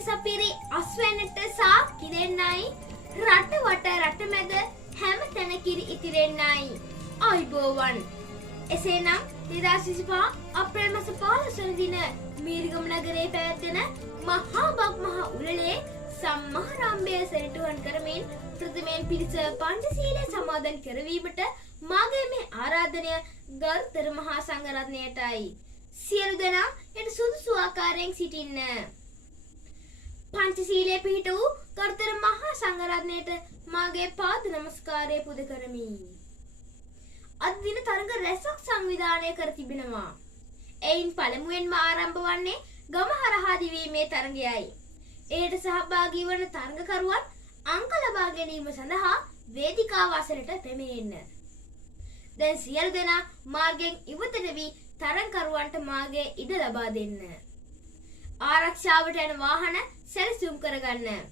සපිරි අස්වැන්නට සාක්කි දෙන්නයි රට වට රට මැද හැම තැන කිරි ඉතිරෙන්නයි අයිබෝවන් එසේනම් 2025 අප්‍රේල් මාස 15 වන දින මීරිගම නගරයේ පැවැත්වෙන මහා බග්මහා උළෙලේ සම්මාරම්භය සැරිටුවන් කරමින් ප්‍රථමයෙන් පිරිස පංචශීලය සමාදන් කරවීමට මාගේ මේ ආරාධනය ගරුතර මහා සංඝරත්නයටයි. සියලු දෙනා යට සුදුසු ආකාරයෙන් සිටින්න. පංචශීලයේ පිහිට වූ ගරුතර මහා සංඝරත්නයට මාගේ පාද නමස්කාරය පුද කරමි. අද දින තරඟ රැසක් සංවිධානය කර තිබෙනවා. එයින් පළමුවෙන්ම ආරම්භ වන්නේ ගම හරහා දිවීමේ තරඟයයි. එයට සහභාගී වන තරඟකරුවන් අංක ලබා ගැනීම සඳහා වේදිකාව අසලට පැමිණෙන්න. දැන් සියලු දෙනා මාර්ගයෙන් ඉවතට වී තරඟකරුවන්ට මාර්ගයේ ඉඩ ලබා දෙන්න. ආරක්ෂාවට යන වාහන සැලසුම් කරගන්න.